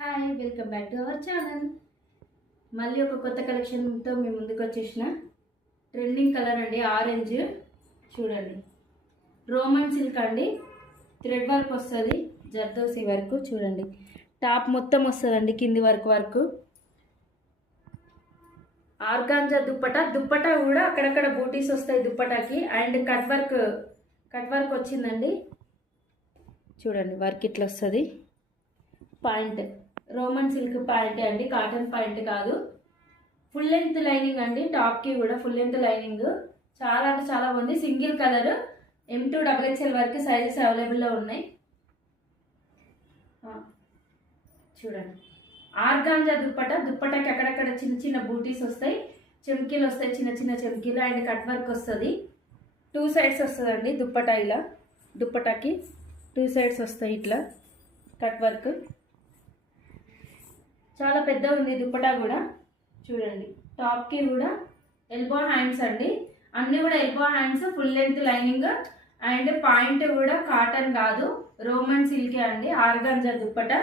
Hi, welcome back to our channel. మళ్ళీ ఒక కొత్త కలెక్షన్తో మీ ముందుకు వచ్చేసిన ట్రెండింగ్ కలర్ అండి, ఆరెంజ్. చూడండి, రోమన్ సిల్క్ అండి, థ్రెడ్ వర్క్ వస్తుంది, జర్దోసి వర్క్. చూడండి, టాప్ మొత్తం వస్తుందండి, కింది వరకు ఆర్గాంజా దుప్పటా కూడా అక్కడక్కడ బూటీస్ వస్తాయి దుప్పటాకి. అండ్ కట్ వర్క్ వచ్చిందండి. చూడండి, వర్క్ ఇట్లా వస్తుంది. పాయింట్ రోమన్ సిల్క్ పాయింట్ అండి, కాటన్ పాయింట్ కాదు. ఫుల్ లెంత్ లైనింగ్ అండి, టాప్కి కూడా ఫుల్ లెంత్ లైనింగ్. చాలా అంటే చాలా బాగుంది. సింగిల్ కలర్, M2 XXL వరకు సైజెస్ అవైలబుల్లో ఉన్నాయి. చూడండి, ఆర్గాంజా దుప్పటాకి అక్కడక్కడ చిన్న చిన్న బూటీస్ వస్తాయి, చెమ్కీలు వస్తాయి, చిన్న చిన్న చెమ్కీలు. అండ్ కట్ వర్క్ వస్తుంది. 2 సైడ్స్ వస్తుందండి దుప్పటా. ఇలా దుప్పటాకి 2 సైడ్స్ వస్తాయి ఇట్లా కట్ వర్క్. చాలా పెద్ద ఉంది దుప్పటా కూడా. చూడండి, టాప్కి కూడా ఎల్బో హ్యాండ్స్ అండి, అన్నీ కూడా elbow hands, full length lining. And point కూడా కాటన్ కాదు, రోమన్ సిల్కే అండి, ఆర్గాంజా దుప్పటా.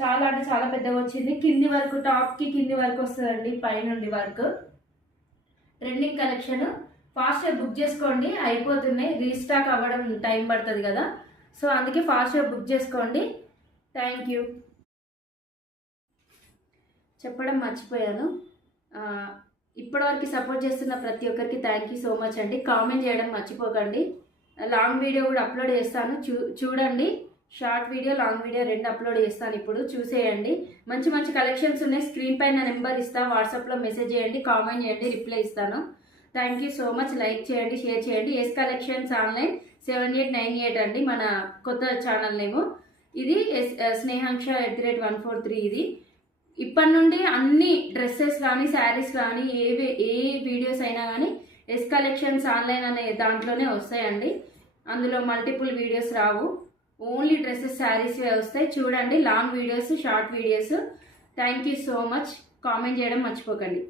చాలా అంటే చాలా పెద్దగా వచ్చింది. కింది వరకు, టాప్కి కింది వరకు వస్తుందండి, పైనుండి వర్క్. ట్రెండింగ్ కలెక్షన్, ఫాస్ట్గా బుక్ చేసుకోండి, అయిపోతున్నాయి. రీస్టాక్ అవ్వడం టైం పడుతుంది కదా, సో అందుకే ఫాస్ట్గా బుక్ చేసుకోండి. Thank you. చెప్పడం మర్చిపోయాను, ఇప్పటివరకు సపోర్ట్ చేస్తున్న ప్రతి ఒక్కరికి థ్యాంక్ యూ సో మచ్ అండి. కామెంట్ చేయడం మర్చిపోకండి. లాంగ్ వీడియో కూడా అప్లోడ్ చేస్తాను, చూడండి. షార్ట్ వీడియో, లాంగ్ వీడియో రెండు అప్లోడ్ చేస్తాను, ఇప్పుడు చూసేయండి. మంచి మంచి కలెక్షన్స్ ఉన్నాయి. స్క్రీన్ పైన నెంబర్ ఇస్తాను, వాట్సాప్లో మెసేజ్ చేయండి, కామెంట్ చేయండి, రిప్లై ఇస్తాను. Thank you so much. Like చేయండి, షేర్ చేయండి. ఎస్ కలెక్షన్స్ ఆన్లైన్ 7898 అండి మన కొత్త ఛానల్ నేము. ఇది స్నేహాంక్ష @143. ఇది ఇప్పటి నుండి అన్ని డ్రెస్సెస్ కానీ, శారీస్ కానీ, ఏ వీడియోస్ అయినా కానీ ఎస్ కలెక్షన్స్ ఆన్లైన్ అనే దాంట్లోనే వస్తాయండి. అందులో మల్టిపుల్ వీడియోస్ రావు, ఓన్లీ డ్రెస్సెస్, శారీస్ వస్తాయి. చూడండి, long videos, short videos. Thank you so much. Comment చేయడం మర్చిపోకండి.